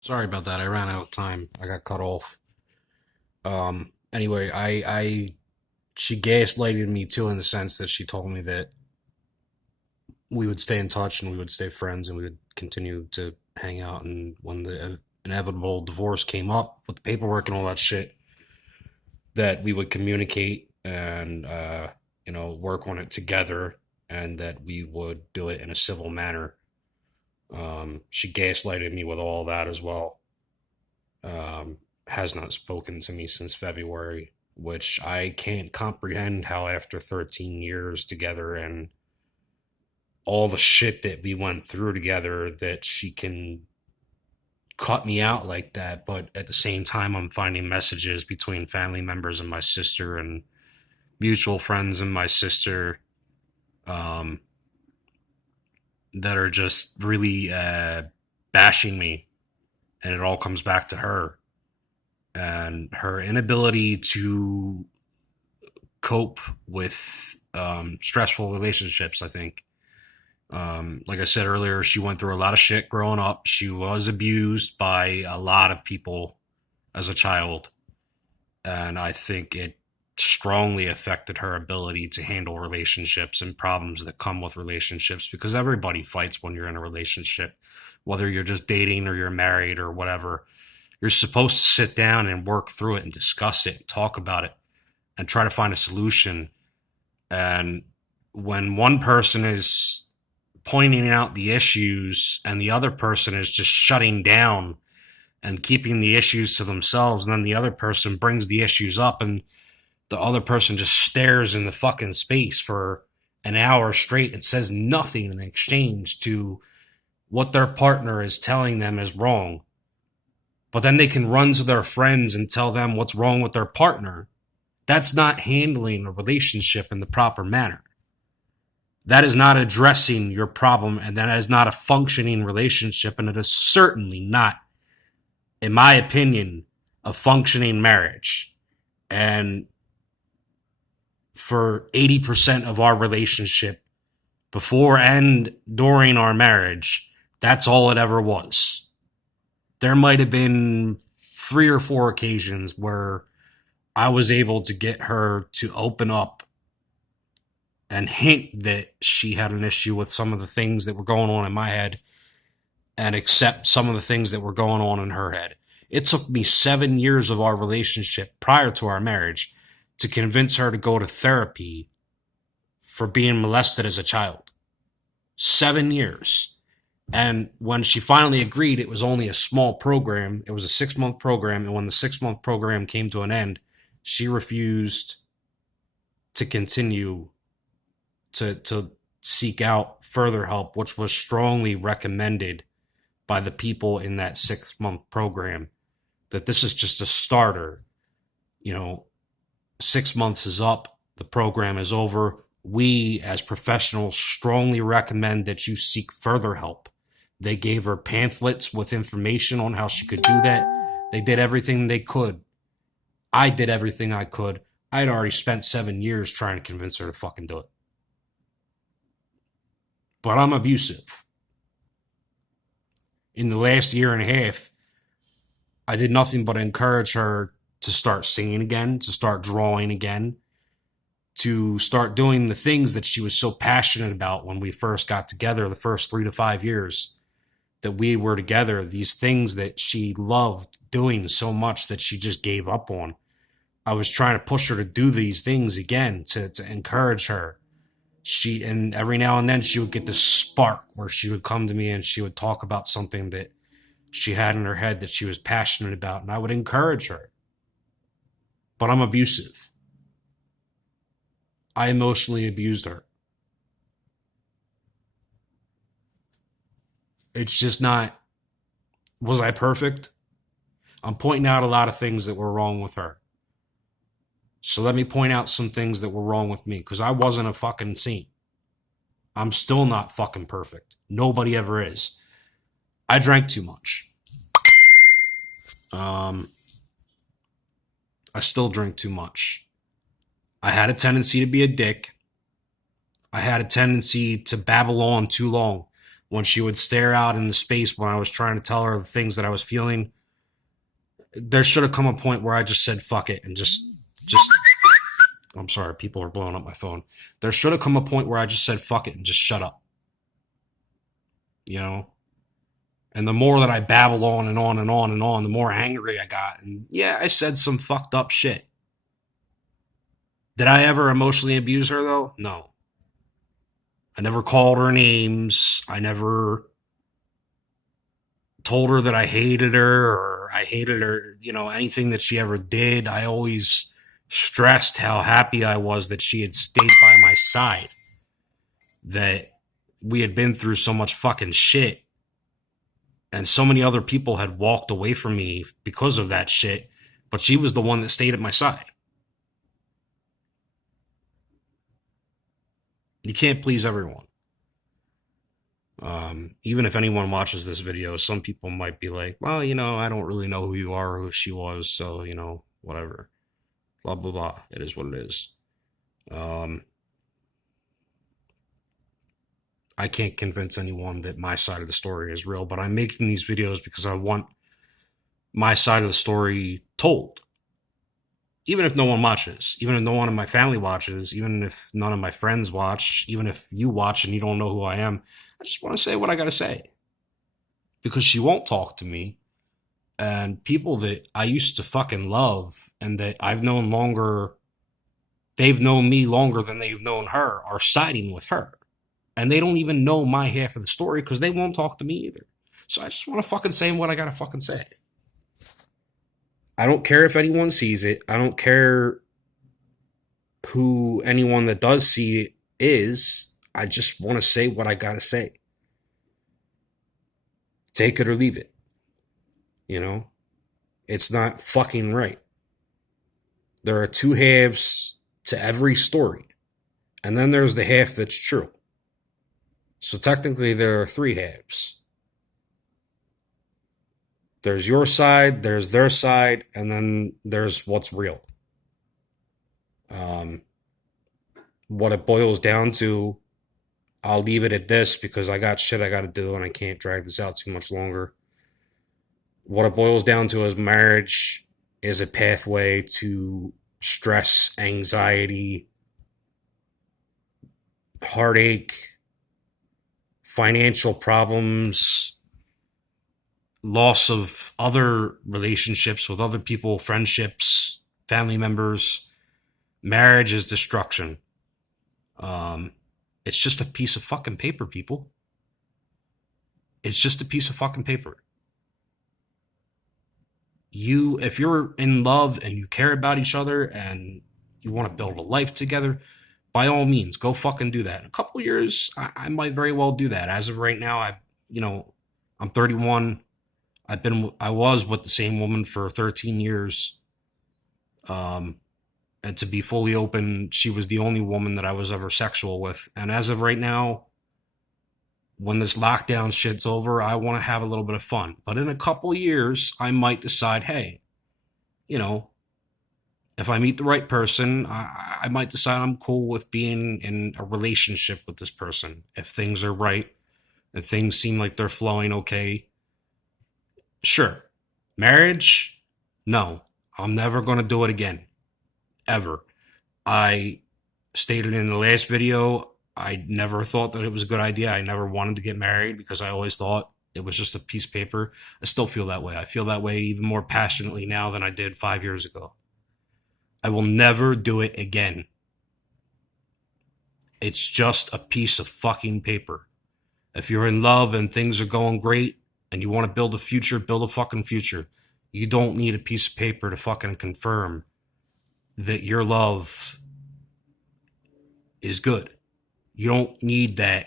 Sorry about that. I ran out of time. I got cut off. Anyway, she gaslighted me too in the sense that she told me that we would stay in touch and we would stay friends and we would continue to hang out. And when the inevitable divorce came up with the paperwork and all that shit, that we would communicate and work on it together, and that we would do it in a civil manner. She gaslighted me with all that as well. Has not spoken to me since February, which I can't comprehend how after 13 years together and all the shit that we went through together that she can cut me out like that. But at the same time, I'm finding messages between family members and my sister and mutual friends and my sister, um, that are just really bashing me. And it all comes back to her and her inability to cope with stressful relationships, I think. Like I said earlier, she went through a lot of shit growing up. She was abused by a lot of people as a child. And I think it strongly affected her ability to handle relationships and problems that come with relationships, because everybody fights when you're in a relationship, whether you're just dating or you're married or whatever. You're supposed to sit down and work through it and discuss it, talk about it, and try to find a solution. And when one person is pointing out the issues and the other person is just shutting down and keeping the issues to themselves, and then the other person brings the issues up and the other person just stares in the fucking space for an hour straight and says nothing in exchange to what their partner is telling them is wrong. But then they can run to their friends and tell them what's wrong with their partner. That's not handling a relationship in the proper manner. That is not addressing your problem, and that is not a functioning relationship, and it is certainly not, in my opinion, a functioning marriage. And for 80% of our relationship, before and during our marriage, that's all it ever was. There might have been 3 or 4 occasions where I was able to get her to open up and hint that she had an issue with some of the things that were going on in my head and accept some of the things that were going on in her head. It took me 7 years of our relationship prior to our marriage to convince her to go to therapy for being molested as a child. 7 years. And when she finally agreed, it was only a small program. It was a 6-month program. And when the 6-month program came to an end, she refused to continue to seek out further help, which was strongly recommended by the people in that 6-month program. That this is just a starter. 6 months is up, the program is over. We, as professionals, strongly recommend that you seek further help. They gave her pamphlets with information on how she could do that. They did everything they could. I did everything I could. I'd already spent 7 years trying to convince her to fucking do it. But I'm abusive. In the last year and a half, I did nothing but encourage her to start singing again, to start drawing again, to start doing the things that she was so passionate about when we first got together, the first 3 to 5 years that we were together, these things that she loved doing so much that she just gave up on. I was trying to push her to do these things again, to encourage her. And every now and then she would get this spark where she would come to me and she would talk about something that she had in her head that she was passionate about, and I would encourage her. But I'm abusive. I emotionally abused her. It's just not. Was I perfect? I'm pointing out a lot of things that were wrong with her. So let me point out some things that were wrong with me, because I wasn't a fucking saint. I'm still not fucking perfect. Nobody ever is. I drank too much. Um, I still drink too much. I had a tendency to be a dick. I had a tendency to babble on too long. when she would stare out into space when I was trying to tell her the things that I was feeling. There should have come a point where I just said fuck it and just I'm sorry, people are blowing up my phone. There should have come a point where I just said fuck it and just shut up. You know? And the more that I babble on and on and on and on, the more angry I got. And yeah, I said some fucked up shit. Did I ever emotionally abuse her though? No. I never called her names. I never told her that I hated her or I hated her, you know, anything that she ever did. I always stressed how happy I was that she had stayed by my side. That we had been through so much fucking shit. And so many other people had walked away from me because of that shit. But she was the one that stayed at my side. You can't please everyone. Even if anyone watches this video, some people might be like, well, you know, I don't really know who you are or who she was, so, you know, whatever. Blah, blah, blah. It is what it is. I can't convince anyone that my side of the story is real, but I'm making these videos because I want my side of the story told. Even if no one watches, even if no one in my family watches, even if none of my friends watch, even if you watch and you don't know who I am, I just want to say what I got to say. Because she won't talk to me. And people that I used to fucking love and that I've known longer, they've known me longer than they've known her, are siding with her. And they don't even know my half of the story because they won't talk to me either. So I just want to fucking say what I got to fucking say. I don't care if anyone sees it. I don't care who anyone that does see it is. I just want to say what I got to say. Take it or leave it. You know? It's not fucking right. There are two halves to every story. And then there's the half that's true. So technically there are three halves. There's your side, there's their side, and then there's what's real. What it boils down to, I'll leave it at this because I got shit I got to do and I can't drag this out too much longer. What it boils down to is marriage is a pathway to stress, anxiety, heartache, financial problems, loss of other relationships with other people, friendships, family members. Marriage is destruction. It's just a piece of fucking paper, people. It's just a piece of fucking paper. If you're in love and you care about each other and you want to build a life together, by all means, go fucking do that. In a couple of years, I might very well do that. As of right now, I'm 31. I was with the same woman for 13 years. And to be fully open, she was the only woman that I was ever sexual with. And as of right now, when this lockdown shit's over, I want to have a little bit of fun. But in a couple years, I might decide, hey, you know, if I meet the right person, I might decide I'm cool with being in a relationship with this person. If things are right, if things seem like they're flowing okay, sure. Marriage? No. I'm never going to do it again. Ever. I stated in the last video, I never thought that it was a good idea. I never wanted to get married because I always thought it was just a piece of paper. I still feel that way. I feel that way even more passionately now than I did 5 years ago. I will never do it again. It's just a piece of fucking paper. If you're in love and things are going great and you want to build a future, build a fucking future. You don't need a piece of paper to fucking confirm that your love is good. You don't need that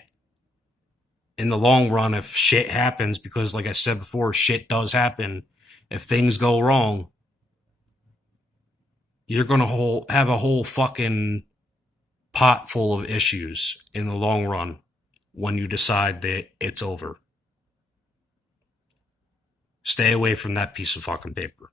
in the long run if shit happens, because like I said before, shit does happen. If things go wrong, you're going to have a whole fucking pot full of issues in the long run when you decide that it's over. Stay away from that piece of fucking paper.